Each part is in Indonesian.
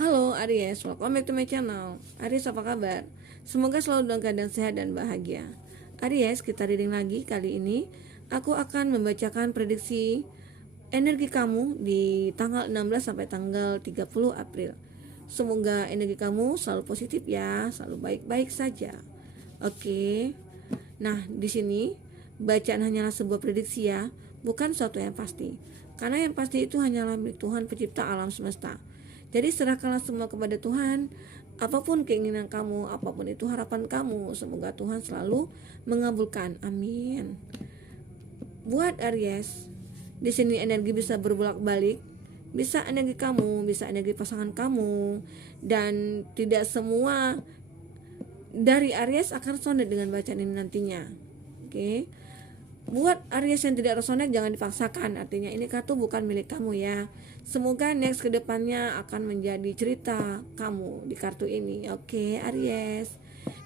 Halo Aries, welcome back to my channel. Aries, apa kabar? Semoga selalu dalam keadaan sehat dan bahagia. Aries, kita reading lagi. Kali ini aku akan membacakan prediksi energi kamu di tanggal 16 sampai tanggal 30 April. Semoga energi kamu selalu positif ya, selalu baik-baik saja. Oke. Nah, di sini bacaan hanyalah sebuah prediksi ya, bukan suatu yang pasti. Karena yang pasti itu hanyalah milik Tuhan pencipta alam semesta. Jadi serahkanlah semua kepada Tuhan. Apapun keinginan kamu, apapun itu harapan kamu, semoga Tuhan selalu mengabulkan. Amin. Buat Aries, di sini energi bisa berbolak-balik. Bisa energi kamu, bisa energi pasangan kamu, dan tidak semua dari Aries akan resonate dengan bacaan ini nantinya. Oke. Buat Aries yang tidak resonate jangan dipaksakan, artinya ini kartu bukan milik kamu ya. Semoga next kedepannya akan menjadi cerita kamu di kartu ini. Oke, Aries.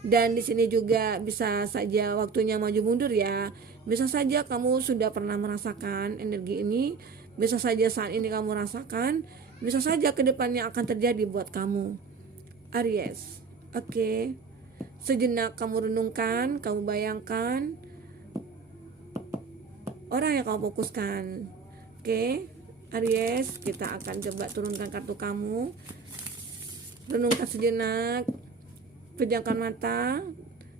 Dan di sini juga bisa saja waktunya maju mundur ya. Bisa saja kamu sudah pernah merasakan energi ini, bisa saja saat ini kamu rasakan, bisa saja kedepannya akan terjadi buat kamu, Aries. Oke. Sejenak kamu renungkan, kamu bayangkan orang yang kamu fokuskan. Oke, Aries, kita akan coba turunkan kartu kamu. Renungkan sejenak, pejamkan mata,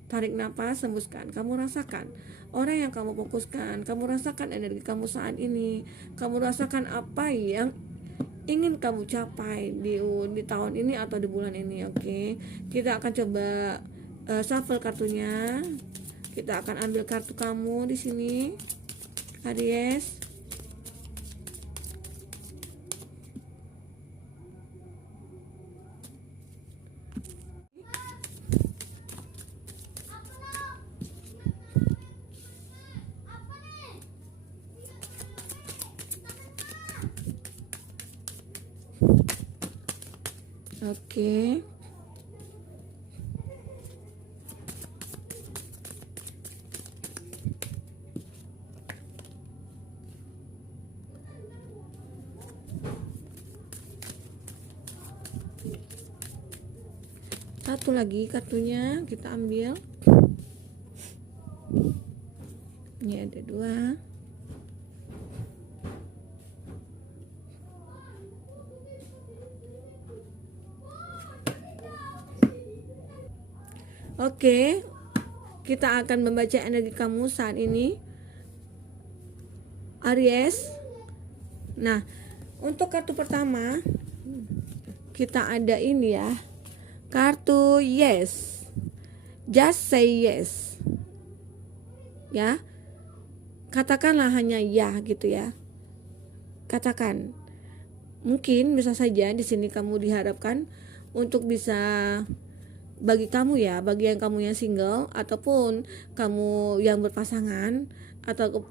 tarik nafas, hembuskan. Kamu rasakan orang yang kamu fokuskan, kamu rasakan energi kamu saat ini, kamu rasakan apa yang ingin kamu capai di tahun ini atau di bulan ini. Oke, kita akan coba shuffle kartunya. Kita akan ambil kartu kamu di sini, Aries. Oke. Satu lagi kartunya kita ambil. Ini ada dua. Oke, kita akan membaca energi kamu saat ini, Aries. Nah, untuk kartu pertama kita ada ini ya, kartu yes. Just say yes. Ya. Katakanlah hanya ya gitu ya. Katakan. Mungkin bisa saja di sini kamu diharapkan untuk bisa, bagi kamu ya, bagi yang kamu yang single ataupun kamu yang berpasangan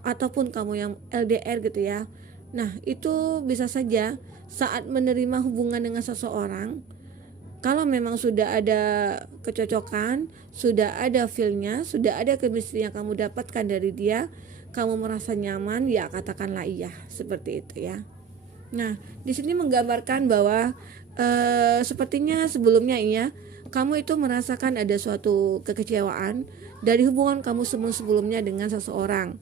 ataupun kamu yang LDR gitu ya. Nah, itu bisa saja saat menerima hubungan dengan seseorang, kalau memang sudah ada kecocokan, sudah ada feel-nya, sudah ada chemistry yang kamu dapatkan dari dia, kamu merasa nyaman, ya katakanlah iya, seperti itu ya. Nah, di sini menggambarkan bahwa sepertinya sebelumnya ya, kamu itu merasakan ada suatu kekecewaan dari hubungan kamu sebelumnya dengan seseorang.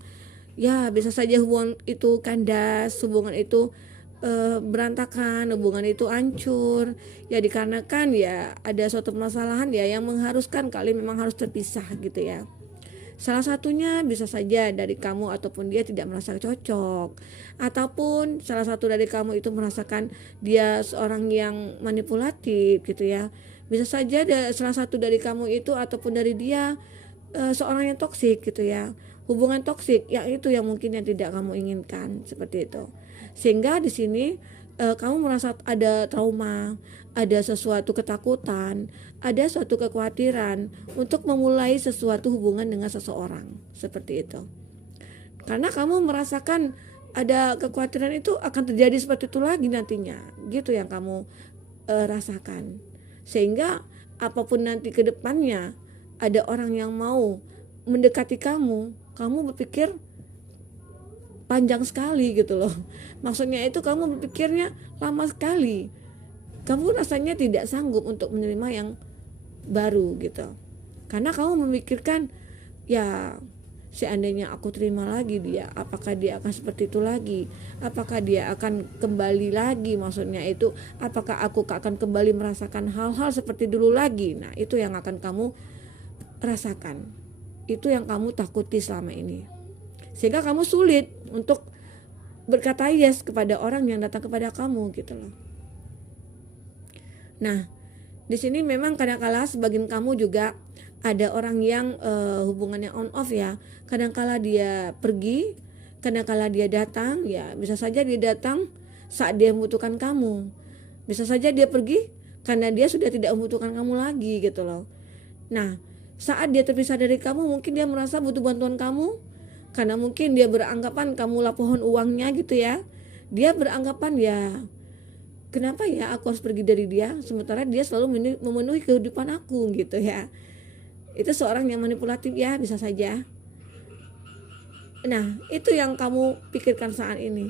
Ya, bisa saja hubungan itu kandas, hubungan itu berantakan, hubungan itu hancur ya, dikarenakan ya ada suatu permasalahan ya yang mengharuskan kalian memang harus terpisah gitu ya. Salah satunya bisa saja dari kamu ataupun dia tidak merasa cocok, ataupun salah satu dari kamu itu merasakan dia seorang yang manipulatif gitu ya. Bisa saja salah satu dari kamu itu ataupun dari dia seorang yang toksik gitu ya. Hubungan toksik yang itu yang mungkin yang tidak kamu inginkan, seperti itu. Sehingga di sini kamu merasa ada trauma, ada sesuatu ketakutan, ada suatu kekhawatiran untuk memulai sesuatu hubungan dengan seseorang, seperti itu. Karena kamu merasakan ada kekhawatiran itu akan terjadi seperti itu lagi nantinya, gitu yang kamu rasakan. Sehingga apapun nanti ke depannya ada orang yang mau mendekati kamu, kamu berpikir panjang sekali gitu loh. Maksudnya itu kamu berpikirnya lama sekali. kamu rasanya tidak sanggup untuk menerima yang baru gitu. Karena kamu memikirkan, ya seandainya aku terima lagi dia, apakah dia akan seperti itu lagi? Apakah dia akan kembali lagi? Maksudnya itu, apakah aku akan kembali merasakan hal-hal seperti dulu lagi? Nah, itu yang akan kamu rasakan. Itu yang kamu takuti selama ini. Sehingga kamu sulit untuk berkata yes kepada orang yang datang kepada kamu gitu loh. Nah, di sini memang kadang-kala sebagian kamu juga ada orang yang hubungannya on off ya. Kadang-kala dia pergi, kadang-kala dia datang, ya bisa saja dia datang saat dia membutuhkan kamu. Bisa saja dia pergi karena dia sudah tidak membutuhkan kamu lagi gitu loh. Nah, saat dia terpisah dari kamu, mungkin dia merasa butuh bantuan kamu, karena mungkin dia beranggapan kamulah pohon uangnya gitu ya. Dia beranggapan, ya kenapa ya aku harus pergi dari dia, sementara dia selalu memenuhi kehidupan aku gitu ya. Itu seorang yang manipulatif ya, bisa saja. Nah, itu yang kamu pikirkan saat ini.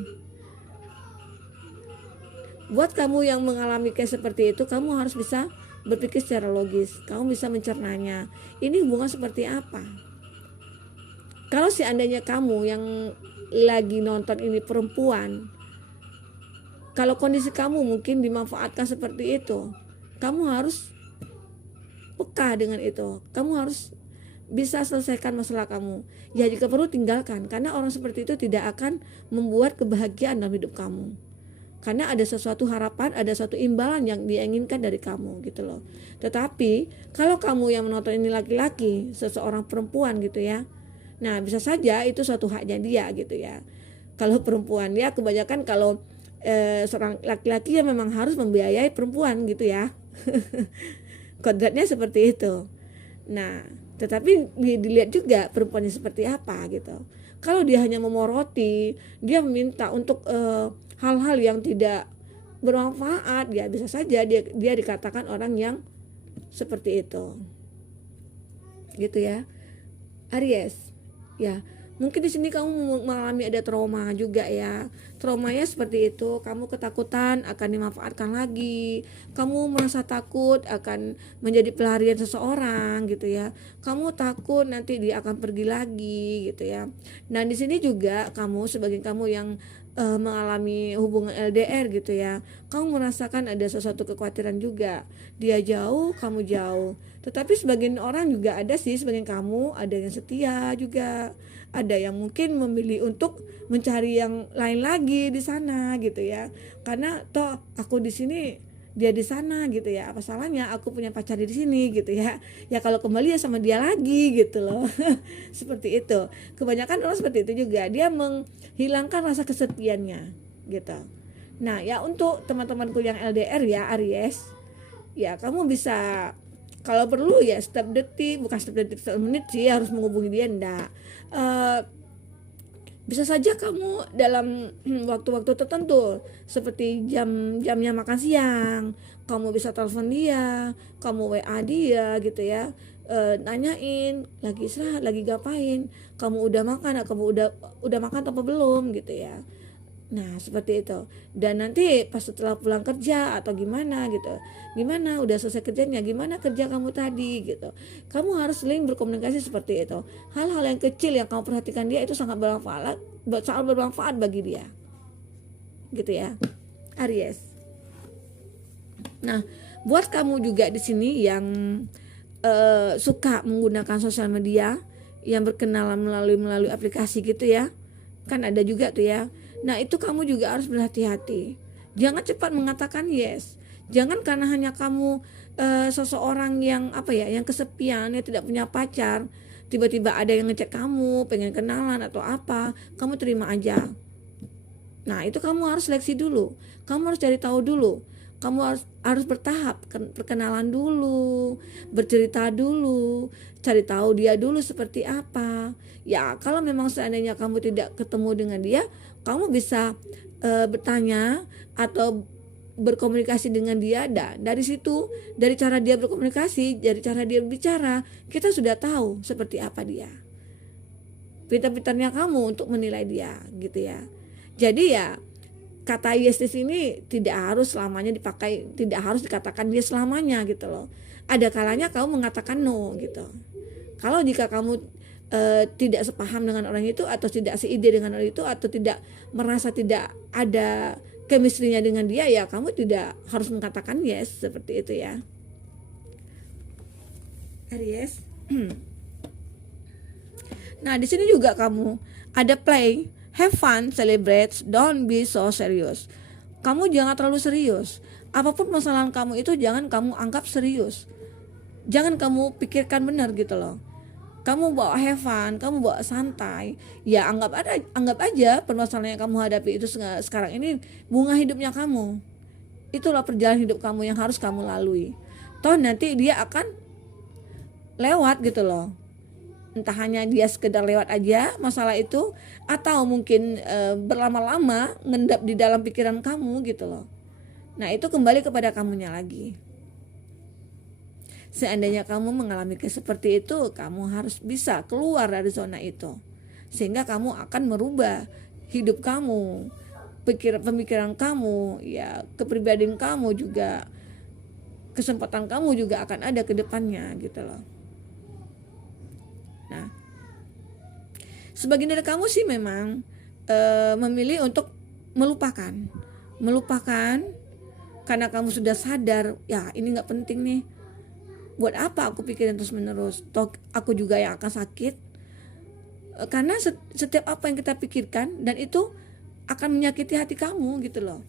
Buat kamu yang mengalami kayak seperti itu, kamu harus bisa berpikir secara logis. Kamu bisa mencernanya. Ini hubungan seperti apa? Kalau seandainya kamu yang lagi nonton ini perempuan, kalau kondisi kamu mungkin dimanfaatkan seperti itu, kamu harus peka dengan itu. Kamu harus bisa selesaikan masalah kamu. Ya jika perlu tinggalkan, karena orang seperti itu tidak akan membuat kebahagiaan dalam hidup kamu. Karena ada sesuatu harapan, ada suatu imbalan yang dia inginkan dari kamu gitu loh. Tetapi kalau kamu yang menonton ini laki-laki, seseorang perempuan gitu ya, nah bisa saja itu suatu haknya dia gitu ya. Kalau perempuan ya kebanyakan kalau seorang laki-laki ya memang harus membiayai perempuan gitu ya. Kodratnya seperti itu. Nah, tetapi dilihat juga perempuannya seperti apa gitu. Kalau dia hanya memoroti, dia meminta untuk hal-hal yang tidak bermanfaat, ya bisa saja dia dikatakan orang yang seperti itu. Gitu ya. Aries. Ya, mungkin di sini kamu mengalami ada trauma juga ya. Traumanya seperti itu, kamu ketakutan akan dimanfaatkan lagi, kamu merasa takut akan menjadi pelarian seseorang gitu ya. Kamu takut nanti dia akan pergi lagi gitu ya. Nah, di sini juga kamu sebagai kamu yang mengalami hubungan LDR gitu ya, kamu merasakan ada sesuatu kekhawatiran juga. Dia jauh, kamu jauh. Tetapi sebagian orang juga ada sih, sebagian kamu ada yang setia juga, ada yang mungkin memilih untuk mencari yang lain lagi di sana gitu ya. Karena toh aku di sini, dia di sana gitu ya, apa salahnya aku punya pacar di sini gitu ya. Ya kalau kembali ya sama dia lagi gitu loh. Seperti itu. Kebanyakan orang seperti itu juga, dia menghilangkan rasa kesepiannya gitu. Nah, ya untuk teman-temanku yang LDR ya Aries, ya kamu bisa kalau perlu ya setiap detik, bukan setiap detik, setiap menit sih harus menghubungi dia, enggak. Bisa saja kamu dalam waktu-waktu tertentu seperti jamnya makan siang, kamu bisa telepon dia, kamu WA dia gitu ya, nanyain lagi istirahat, lagi ngapain, kamu udah makan, kamu udah makan atau belum gitu ya. Nah seperti itu. Dan nanti pas setelah pulang kerja atau gimana gitu, gimana udah selesai kerjanya, gimana kerja kamu tadi gitu, kamu harus sering berkomunikasi seperti itu. Hal-hal yang kecil yang kamu perhatikan dia itu sangat bermanfaat bagi dia gitu ya Aries. Nah buat kamu juga di sini yang suka menggunakan sosial media, yang berkenalan melalui aplikasi gitu ya, kan ada juga tuh ya. Nah itu kamu juga harus berhati-hati. Jangan cepat mengatakan yes. Jangan karena hanya kamu seseorang yang yang kesepian, yang tidak punya pacar, tiba-tiba ada yang ngecek kamu, pengen kenalan atau apa, kamu terima aja. Nah itu kamu harus seleksi dulu. Kamu harus cari tahu dulu. Kamu harus bertahap, perkenalan dulu, bercerita dulu, cari tahu dia dulu seperti apa. Ya kalau memang seandainya kamu tidak ketemu dengan dia, kamu bisa bertanya atau berkomunikasi dengan dia. Dari situ, dari cara dia berkomunikasi, dari cara dia berbicara, kita sudah tahu seperti apa dia. Pintar-pintarnya kamu untuk menilai dia gitu ya. Jadi ya kata yes di sini tidak harus selamanya dipakai, tidak harus dikatakan yes selamanya gitu loh. Ada kalanya kamu mengatakan no gitu. Kalau jika kamu tidak sepaham dengan orang itu, atau tidak seide dengan orang itu, atau tidak merasa tidak ada chemistry-nya dengan dia, ya kamu tidak harus mengatakan yes, seperti itu ya. Aries. Nah, di sini juga kamu ada play, have fun, celebrate, don't be so serious. Kamu jangan terlalu serius. Apapun masalah kamu itu jangan kamu anggap serius. Jangan kamu pikirkan benar gitu loh. Kamu bawa have fun, kamu bawa santai. Ya anggap aja permasalahan yang kamu hadapi itu sekarang ini bunga hidupnya kamu. Itulah perjalanan hidup kamu yang harus kamu lalui. Toh nanti dia akan lewat gitu loh. Entah hanya dia sekedar lewat aja masalah itu, atau mungkin berlama-lama ngendap di dalam pikiran kamu gitu loh. Nah itu kembali kepada kamunya lagi. Seandainya kamu mengalami seperti itu, kamu harus bisa keluar dari zona itu, sehingga kamu akan merubah hidup kamu, pemikiran kamu, ya kepribadian kamu juga, kesempatan kamu juga akan ada ke depannya gitu loh. Nah, sebagian dari kamu sih memang memilih untuk melupakan karena kamu sudah sadar, ya ini nggak penting nih. Buat apa aku pikirin terus menerus? Toh aku juga yang akan sakit. Karena setiap apa yang kita pikirkan dan itu akan menyakiti hati kamu gitu loh.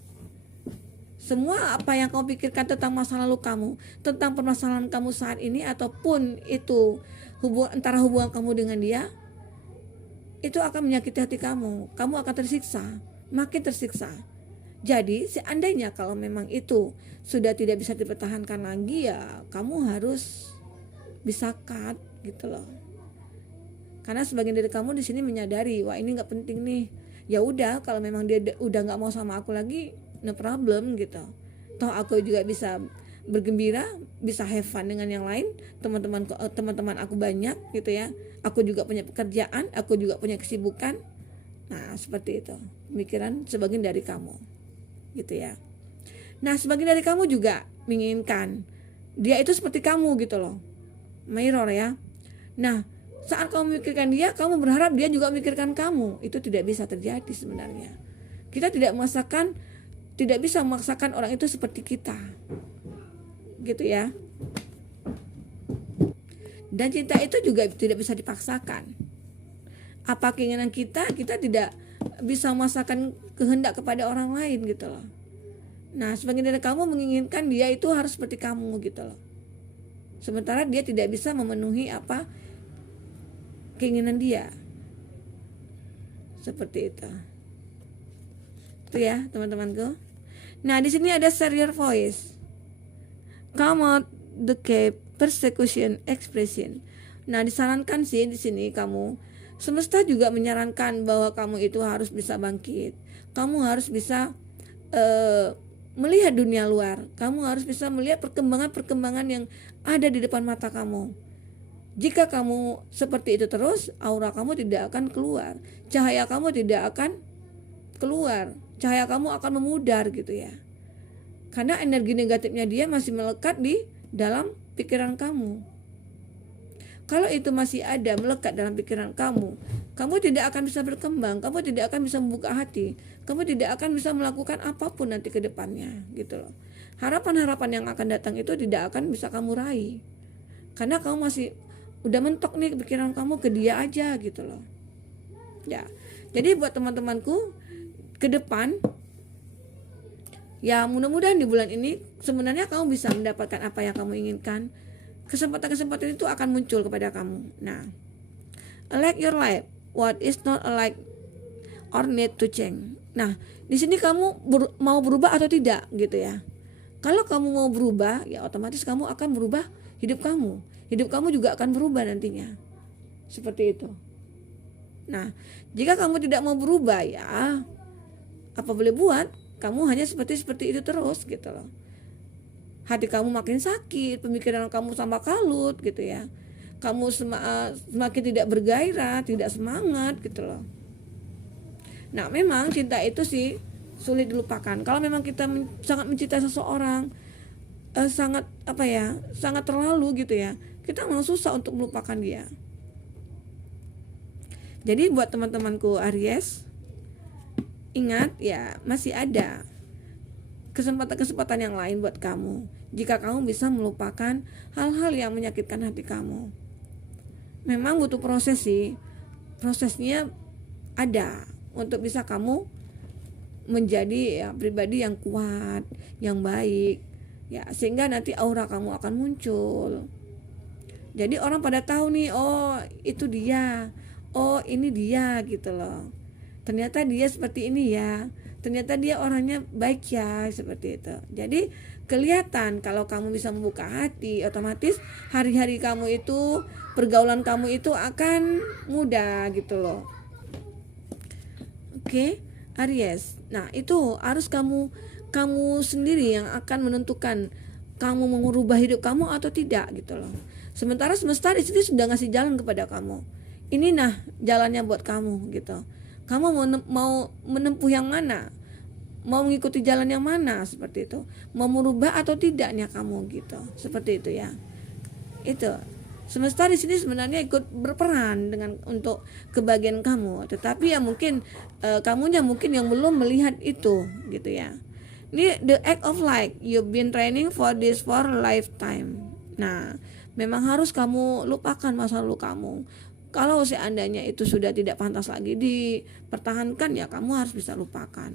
Semua apa yang kamu pikirkan tentang masa lalu kamu, tentang permasalahan kamu saat ini, ataupun itu antara hubungan kamu dengan dia, itu akan menyakiti hati kamu. Kamu akan tersiksa, makin tersiksa. Jadi seandainya kalau memang itu sudah tidak bisa dipertahankan lagi, ya kamu harus bisa cut gitu loh. Karena sebagian dari kamu di sini menyadari, wah ini nggak penting nih. Ya udah, kalau memang dia udah nggak mau sama aku lagi, no problem gitu. Toh aku juga bisa bergembira, bisa have fun dengan yang lain, teman-teman aku banyak gitu ya. Aku juga punya pekerjaan, aku juga punya kesibukan. Nah seperti itu pemikiran sebagian dari kamu gitu ya. Nah sebagian dari kamu juga menginginkan dia itu seperti kamu gitu loh, mirror ya. Nah saat kamu memikirkan dia, kamu berharap dia juga memikirkan kamu. Itu tidak bisa terjadi sebenarnya. Kita tidak bisa memaksakan orang itu seperti kita gitu ya. Dan cinta itu juga tidak bisa dipaksakan. Apa keinginan kita tidak bisa memaksakan kehendak kepada orang lain gitu loh. Nah sebagian dari kamu menginginkan dia itu harus seperti kamu gitu loh, sementara dia tidak bisa memenuhi apa keinginan dia. Seperti itu ya teman-temanku. Nah di sini ada share your voice, come out the cave, persecution, expression. Nah disarankan sih di sini kamu, semesta juga menyarankan bahwa kamu itu harus bisa bangkit. Kamu harus bisa melihat dunia luar. Kamu harus bisa melihat perkembangan yang ada di depan mata kamu. Jika kamu seperti itu terus, aura kamu tidak akan keluar, cahaya kamu tidak akan keluar, cahaya kamu akan memudar gitu ya. Karena energi negatifnya dia masih melekat di dalam pikiran kamu. Kalau itu masih ada melekat dalam pikiran kamu, kamu tidak akan bisa berkembang, kamu tidak akan bisa membuka hati, kamu tidak akan bisa melakukan apapun nanti ke depannya gitu loh. Harapan-harapan yang akan datang itu tidak akan bisa kamu raih, karena kamu masih udah mentok nih pikiran kamu ke dia aja gitu loh. Ya, jadi buat teman-temanku ke depan, ya mudah-mudahan di bulan ini sebenarnya kamu bisa mendapatkan apa yang kamu inginkan. Kesempatan-kesempatan itu akan muncul kepada kamu. Nah, like your life, what is not alike or need to change. Nah, di sini kamu mau berubah atau tidak gitu ya. Kalau kamu mau berubah, ya otomatis kamu akan berubah hidup kamu. Hidup kamu juga akan berubah nantinya. Seperti itu. Nah, jika kamu tidak mau berubah, ya apa boleh buat, kamu hanya seperti itu terus gitu loh. Hati kamu makin sakit, pemikiran kamu tambah kalut gitu ya. Kamu semakin tidak bergairah, tidak semangat gitu loh. Nah memang cinta itu sih sulit dilupakan. Kalau memang kita sangat mencintai seseorang, sangat sangat terlalu gitu ya, kita memang susah untuk melupakan dia. Jadi buat teman-temanku Aries, ingat ya, masih ada kesempatan-kesempatan yang lain buat kamu. Jika kamu bisa melupakan hal-hal yang menyakitkan hati kamu. Memang butuh proses sih. Prosesnya ada untuk bisa kamu menjadi pribadi yang kuat, yang baik. Ya, sehingga nanti aura kamu akan muncul. Jadi orang pada tahu nih, oh itu dia. Oh ini dia gitu loh. Ternyata dia seperti ini ya. Ternyata dia orangnya baik ya, seperti itu. Jadi kelihatan kalau kamu bisa membuka hati, otomatis hari-hari kamu itu, pergaulan kamu itu akan mudah gitu loh. Oke, Aries. Nah, itu harus kamu sendiri yang akan menentukan kamu mau merubah hidup kamu atau tidak gitu loh. Sementara semesta di sini sudah ngasih jalan kepada kamu. Ini jalannya buat kamu gitu. Kamu mau menempuh yang mana? Mau mengikuti jalan yang mana, seperti itu? Mau merubah atau tidaknya kamu gitu. Seperti itu ya. Itu. Semesta di sini sebenarnya ikut berperan dengan untuk kebahagiaan kamu, tetapi ya mungkin kamunya mungkin yang belum melihat itu gitu ya. Ini the act of life, you've been training for this for lifetime. Nah, memang harus kamu lupakan masa lalu kamu. Kalau seandainya itu sudah tidak pantas lagi dipertahankan, ya kamu harus bisa lupakan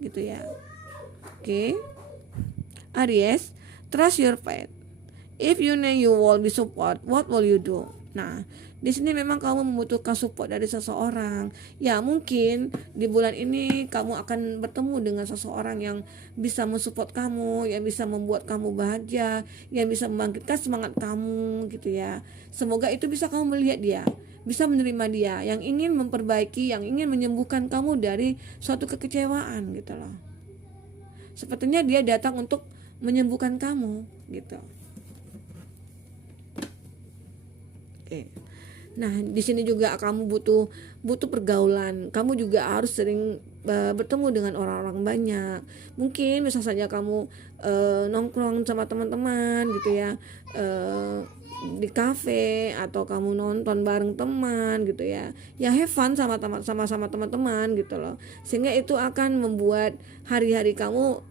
gitu ya. Oke. Aries, trust your faith. If you know you will be support, what will you do? Nah, di sini memang kamu membutuhkan support dari seseorang. Ya, mungkin di bulan ini kamu akan bertemu dengan seseorang yang bisa mensupport kamu, yang bisa membuat kamu bahagia, yang bisa membangkitkan semangat kamu gitu ya. Semoga itu bisa kamu melihat dia, bisa menerima dia, yang ingin memperbaiki, yang ingin menyembuhkan kamu dari suatu kekecewaan gitu loh. Sepertinya dia datang untuk menyembuhkan kamu gitu. Oke. Nah, di sini juga kamu butuh pergaulan. Kamu juga harus sering bertemu dengan orang-orang banyak. Mungkin bisa saja kamu nongkrong sama teman-teman gitu ya, di kafe, atau kamu nonton bareng teman gitu ya. Ya have fun sama teman-teman gitu loh. Sehingga itu akan membuat hari-hari kamu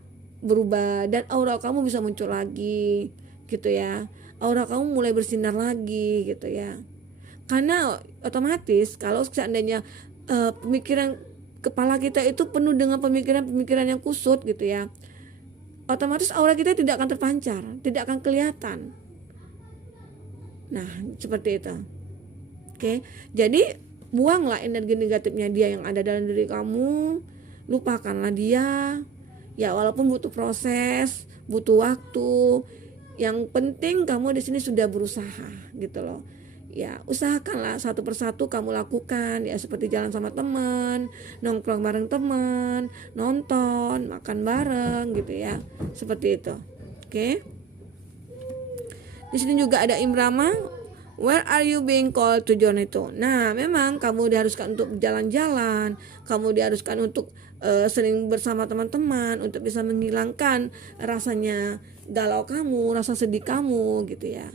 berubah dan aura kamu bisa muncul lagi gitu ya. Aura kamu mulai bersinar lagi gitu ya. Karena otomatis kalau seandainya pemikiran kepala kita itu penuh dengan pemikiran-pemikiran yang kusut gitu ya, otomatis aura kita tidak akan terpancar, tidak akan kelihatan. Nah, seperti itu. Oke. Jadi buanglah energi negatifnya dia yang ada dalam diri kamu. Lupakanlah dia. Ya, walaupun butuh proses, butuh waktu. Yang penting kamu di sini sudah berusaha gitu loh. Ya, usahakanlah satu persatu kamu lakukan ya, seperti jalan sama teman, nongkrong bareng teman, nonton, makan bareng gitu ya. Seperti itu. Oke. Di sini juga ada Imrama. Where are you being called to journey to? Nah, memang kamu diharuskan untuk jalan-jalan, kamu diharuskan untuk sering bersama teman-teman untuk bisa menghilangkan rasanya galau kamu, rasa sedih kamu gitu ya.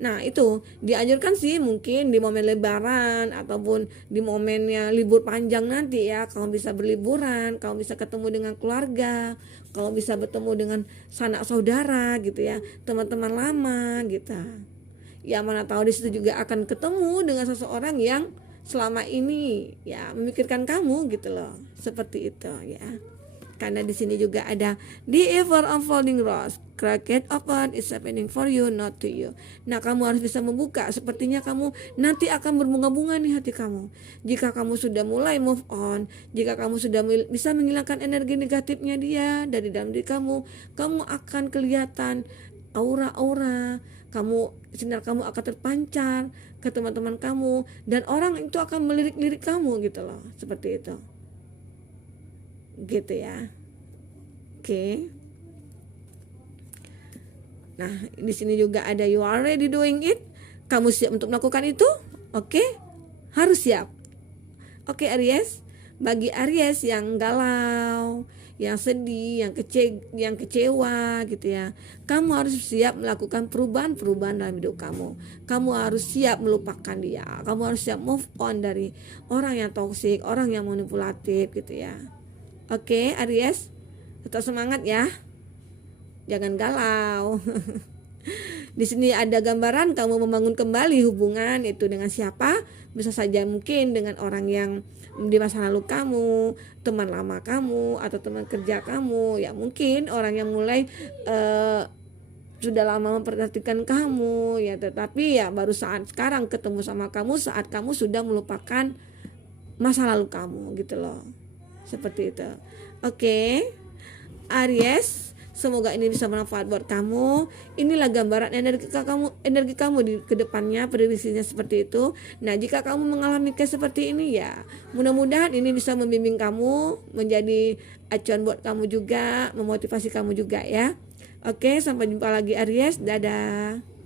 Nah, itu dianjurkan sih mungkin di momen lebaran ataupun di momennya libur panjang nanti ya, kamu bisa berliburan, kamu bisa ketemu dengan keluarga, kamu bisa bertemu dengan sanak saudara gitu ya, teman-teman lama gitu. Ya, mana tahu di situ juga akan ketemu dengan seseorang yang selama ini ya memikirkan kamu gitu loh. Seperti itu ya. Karena di sini juga ada the ever unfolding rose, crack it open, it's happening for you, not to you. Nah, kamu harus bisa membuka. Sepertinya kamu nanti akan berbunga-bunga nih hati kamu. Jika kamu sudah mulai move on, jika kamu sudah bisa menghilangkan energi negatifnya dia dari dalam diri kamu, kamu akan kelihatan aura-aura, sinar kamu akan terpancar ke teman-teman kamu, dan orang itu akan melirik-lirik kamu gitu loh, seperti itu. Gitu ya. Oke. Nah, di sini juga ada you are ready doing it. Kamu siap untuk melakukan itu? Oke. Harus siap. Oke, Aries. Bagi Aries yang galau, yang sedih, yang kecewa gitu ya. Kamu harus siap melakukan perubahan-perubahan dalam hidup kamu. Kamu harus siap melupakan dia. Kamu harus siap move on dari orang yang toksik, orang yang manipulatif gitu ya. Oke, Aries, tetap semangat ya. Jangan galau. Di sini ada gambaran kamu membangun kembali hubungan itu dengan siapa? Bisa saja mungkin dengan orang yang di masa lalu kamu, teman lama kamu, atau teman kerja kamu. Ya mungkin orang yang mulai sudah lama memperhatikan kamu ya, tetapi ya baru saat sekarang ketemu sama kamu saat kamu sudah melupakan masa lalu kamu gitu loh. Seperti itu. Oke, Aries, semoga ini bisa bermanfaat buat kamu. Inilah gambaran energi kamu di kedepannya, prediksinya seperti itu. Nah, jika kamu mengalami seperti ini ya, mudah-mudahan ini bisa membimbing kamu, menjadi acuan buat kamu juga, memotivasi kamu juga ya. Oke, sampai jumpa lagi Aries. Dadah.